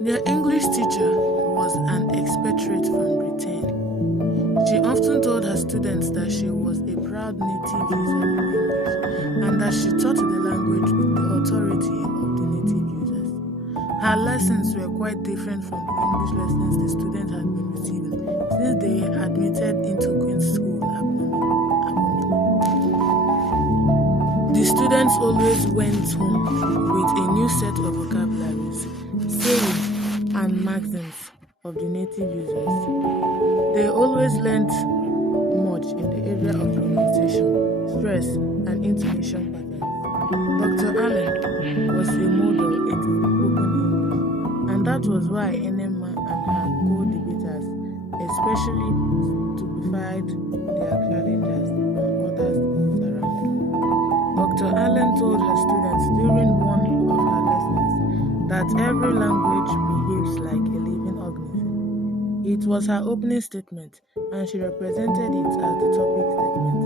Their English teacher was an expatriate from Britain. She often told her students that she was a proud native user of English and that she taught the language with the authority of the native users. Her lessons were quite different from the English lessons the students had been receiving since they admitted into Queen's School Abomina. The students always went home with a new set of vocabularies, sayings, and maxims of the native users. They always learnt much in the area of pronunciation, stress, and intonation patterns. Dr. Allen was a model in spoken English, and that was why Enema and her co-debaters especially stupefied their challengers and others around. Dr. Allen told her students during one of her lessons that every language behaves like a living organism. It was her opening statement, and she represented it as the topic statement.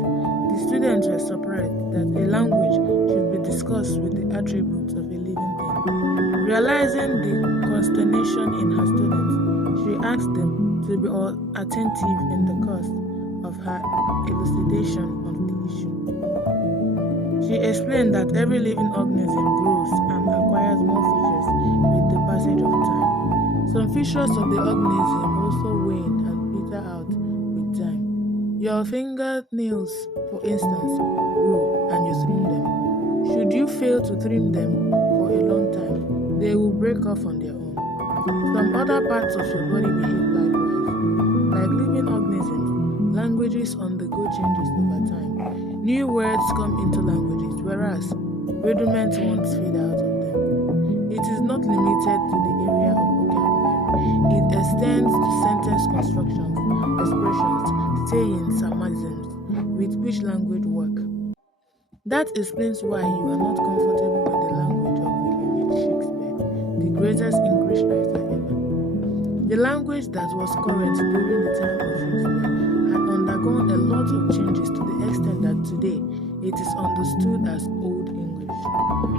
The students were surprised that a language should be discussed with the attributes of a living thing. Realizing the consternation in her students, she asked them to be all attentive in the course of her elucidation of the issue. She explained that every living organism grows and acquires more features with the passage of time. Some features of the organism also wane and peter out with time. Your fingernails, for instance, grow and you trim them. Should you fail to trim them for a long time, they will break off on their own. Some other parts of your body behave likewise. Like living organisms, languages undergo changes over time. New words come into languages, whereas rudiments won't fade out of them. It is not limited to the area of vocabulary. It extends to sentence constructions, expressions, sayings, and maxims with which language work. That explains why you are not comfortable with the language of William H. Shakespeare, the greatest English writer ever. The language that was current during the time of Shakespeare had undergone a lot of changes to the extent that today it is understood as Old English.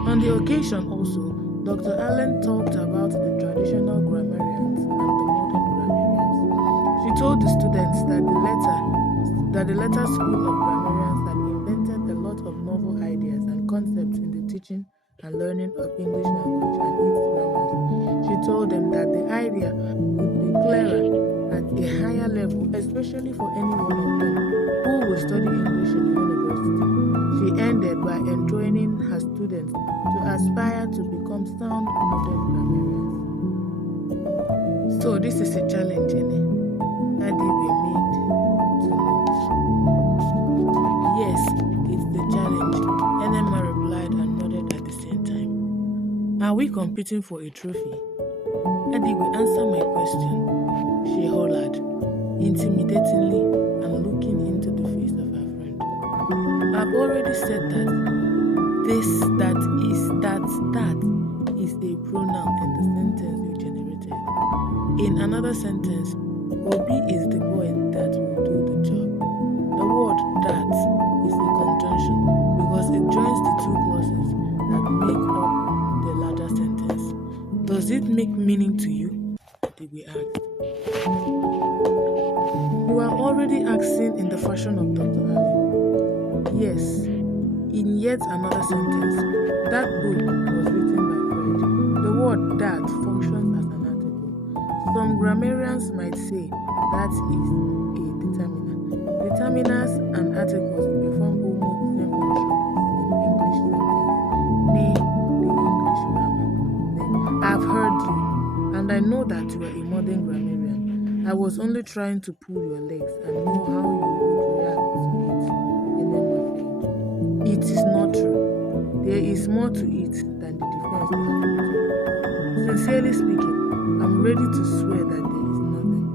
On the occasion also, Dr. Allen talked about the traditional grammarians and the modern grammarians. She told the students that the latter school of grammarians had invented a lot of novel ideas and concepts in the teaching and learning of English language and its grammars. She told them that the idea would be clearer at a higher level, especially for any one of them who would study English in the university. She ended by enjoining her students to aspire to become sound modern grammarians. So this is a challenge, that they were made to know. Yes, it's the challenge. Enema replied and nodded at the same time. Are we competing for a trophy? Edigwe, answer my question, she hollered, intimidatingly and looking into the face of her friend. I've already said that that is a pronoun in the sentence you generated. In another sentence, Obi is the boy that will do the job. The word that is a conjunction because it joins the two clauses that make up the larger sentence. Does it make meaning to you? Did we ask? You are already asking in the fashion of Dr. Allen. Yes, in yet another sentence, that book was written by Fred. The word that functions as an article. Some grammarians might say that is a determiner. Determiners and articles perform almost the same functions in English sentence, nay, the English grammar. I've heard you, and I know that you are a modern grammarian. I was only trying to pull your legs and know how you would react to it. Enema said. It is not true. There is more to it than the defense you have put up. Sincerely speaking, I'm ready to swear that there is nothing.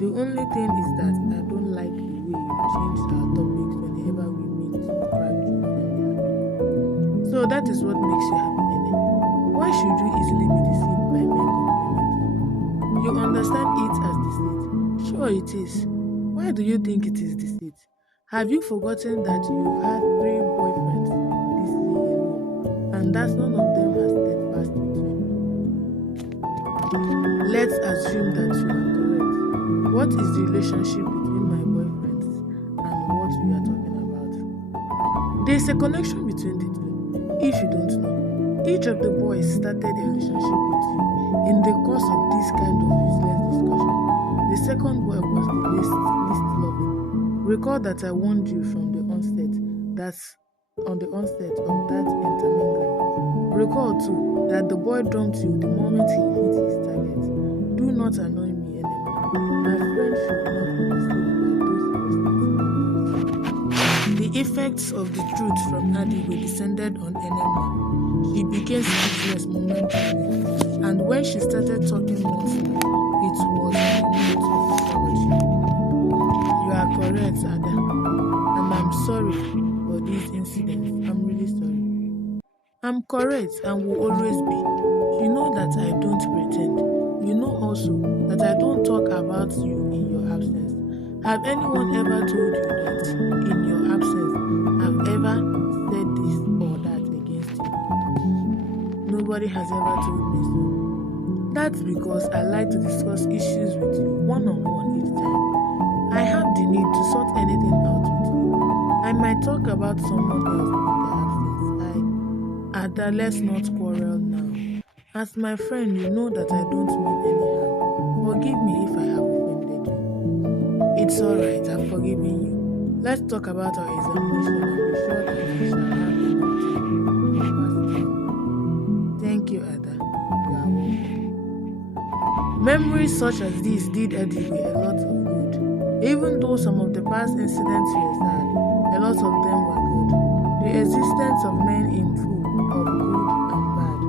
The only thing is that I don't like the way you change our topics whenever we meet to crack jokes and be happy. So that is what makes you happy, Ene. Why should you easily be deceived by men complimenting you? You understand it as deceit. Sure it is. Why do you think it is deceit? Have you forgotten that you've had 3 boyfriends this year alone, and that none of them has steadfast with you? Let's assume that you are correct. What is the relationship between my boyfriends and what we are talking about? There's a connection between the two. If you don't know, each of the boys started a relationship with you in the course of this kind of useless discussion. The second boy was the least loving. Recall that I warned you from the onset on the onset of that intermingling. Recall too that the boy dumped you the moment he hit his target. Do not annoy me anymore. My friend should not be deceived by those The effects of the truth from Adigwe descended on Enema. She became speechless momentarily, and when she started talking once more, it was a note of apology. You are correct, Ada, and I'm sorry for these incidents. I'm really sorry. I'm correct and will always be. You know that I don't pretend. You know also that I don't talk about you in your absence. Have anyone ever told you that in your absence I've ever said this or that against you? Nobody has ever told me so. That's because I like to discuss issues with you one-on-one each time. I have the need to sort anything out with you. I might talk about someone else in their absence. Ada, let's not quarrel now. As my friend, you know that I don't mean any harm. Forgive me if I have offended you. It's alright, I've forgiven you. Let's talk about our examination and be sure that we shall have enough time. Thank you, Ada. You are welcome. Memories such as these did Adigwe a lot of good. Even though some of the past incidents were sad, a lot of them were good. The existence of men in full of good and bad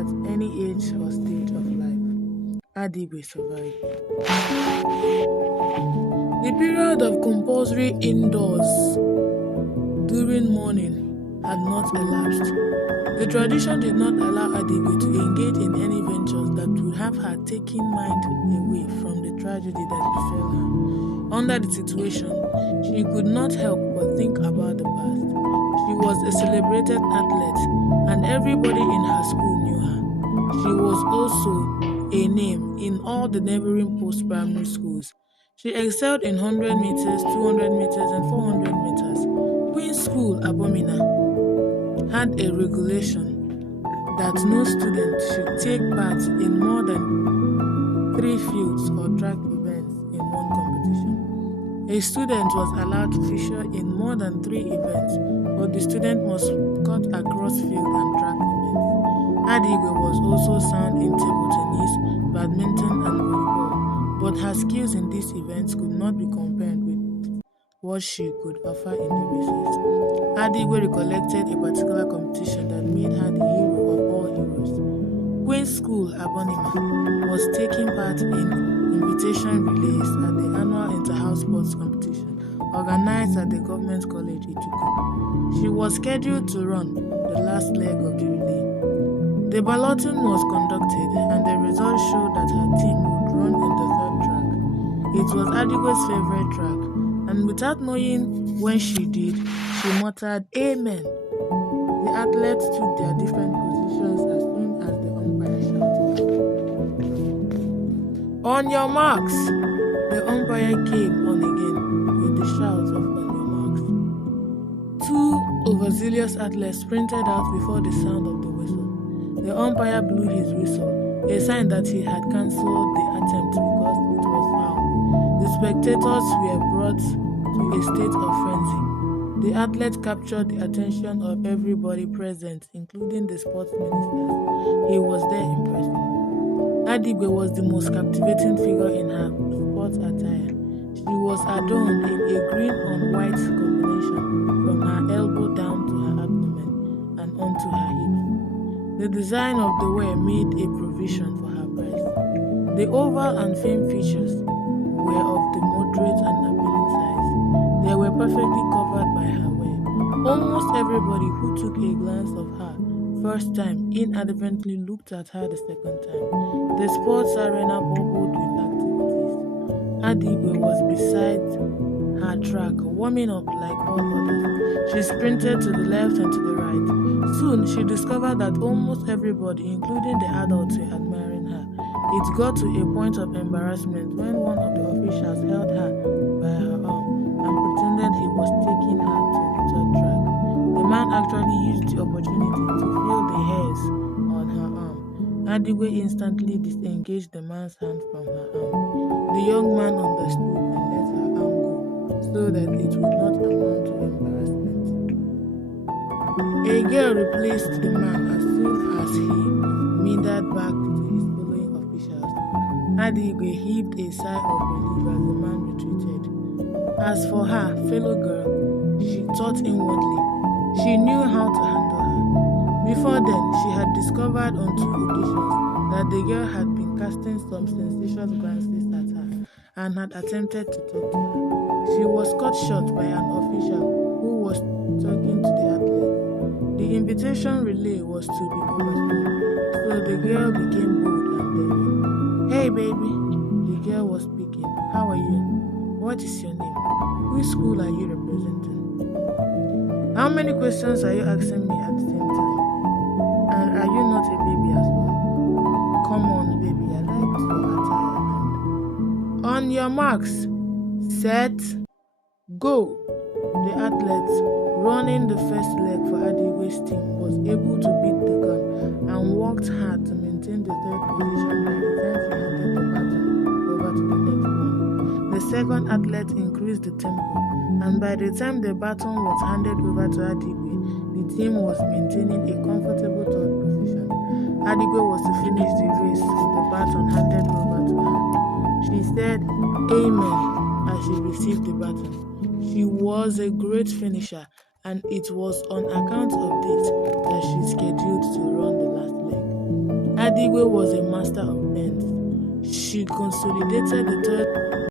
at any age or stage of life. Adigwe survived. The period of compulsory indoors during mourning had not elapsed. The tradition did not allow Adigwe to engage in any ventures that would have her taking mind away from the tragedy that befell her. Under the situation, she could not help but think about the past. She was a celebrated athlete, and everybody in her school knew her. She was also a name in all the neighboring post-primary schools. She excelled in 100 meters, 200 meters, and 400 meters. Queen's School, Abomina, had a regulation that no student should take part in more than 3 fields or track events in one competition. A student was allowed to feature in more than 3 events, but the student must cut across field and track events. Adigwe was also sound in table tennis, badminton, and volleyball, but her skills in these events could not be compared with what she could offer in the races. Adigwe recollected a particular competition that made her the hero of all heroes. Queen's School, Abonima, was taking part in invitation relays at the annual inter-house sports competition organized at the Government College Ituku. She was scheduled to run the last leg of the relay. The balloting was conducted, and the results showed that her team would run in the third track. It was Adigwe's favorite track, and without knowing when she did, she muttered, "Amen." The athletes took their different positions as soon as the umpire shouted, "On your marks!" The umpire came on again with the shout of "On your marks." 2 overzealous athletes sprinted out before the sound of the whistle. The umpire blew his whistle, a sign that he had cancelled the attempt because it was foul. The spectators were brought to a state of frenzy. The athlete captured the attention of everybody present, including the sports ministers. He was there in person. Adigwe was the most captivating figure in her sports attire. She was adorned in a green on white combination from her elbow down to her abdomen and onto her hips. The design of the wear made a provision for her breast. The oval and firm features were of the moderate and appealing size. They were perfectly covered by her wear. Almost everybody who took a glance of her first time inadvertently looked at her the second time. The sports arena bubbled with activities. Adigwe was beside her track, warming up like all others. She sprinted to the left and to the right. Soon, she discovered that almost everybody, including the adults, were admiring her. It It got to a point of embarrassment when one of the officials held her by her arm and pretended he was taking her to the third track. The man actually used the opportunity to feel the hairs on her arm. Adigwe instantly disengaged the man's hand from her arm. The young man understood and let her arm go so that it would not amount to embarrassment. A girl replaced the man as soon as he meandered back to his following officials. Adigwe heaved a sigh of relief as the man retreated. As for her fellow girl, she thought inwardly. She knew how to handle her. Before then, she had discovered on 2 occasions that the girl had been casting some suspicious glances at her and had attempted to talk to her. She was cut short by an official who was talking to the athlete. The invitation relay was to be overthrown, so the girl became bold and daring. "Hey baby," the girl was speaking. "How are you? What is your name? Which school are you representing? How many questions are you asking me at the same time? And are you not a baby as well? Come on, baby, I like your attire. And on your marks, set, go." The athlete, running the first leg for Adigwe's team, was able to beat the gun and worked hard to maintain the third position by the time she handed the baton over to the next one. The second athlete increased the tempo, and by the time the baton was handed over to Adigwe, the team was maintaining a comfortable third position. Adigwe was to finish the race with the baton handed over to her. She said, "Amen," as she received the baton. She was a great finisher, and it was on account of this that she scheduled to run the last leg. Adigwe was a master of bends. She consolidated the third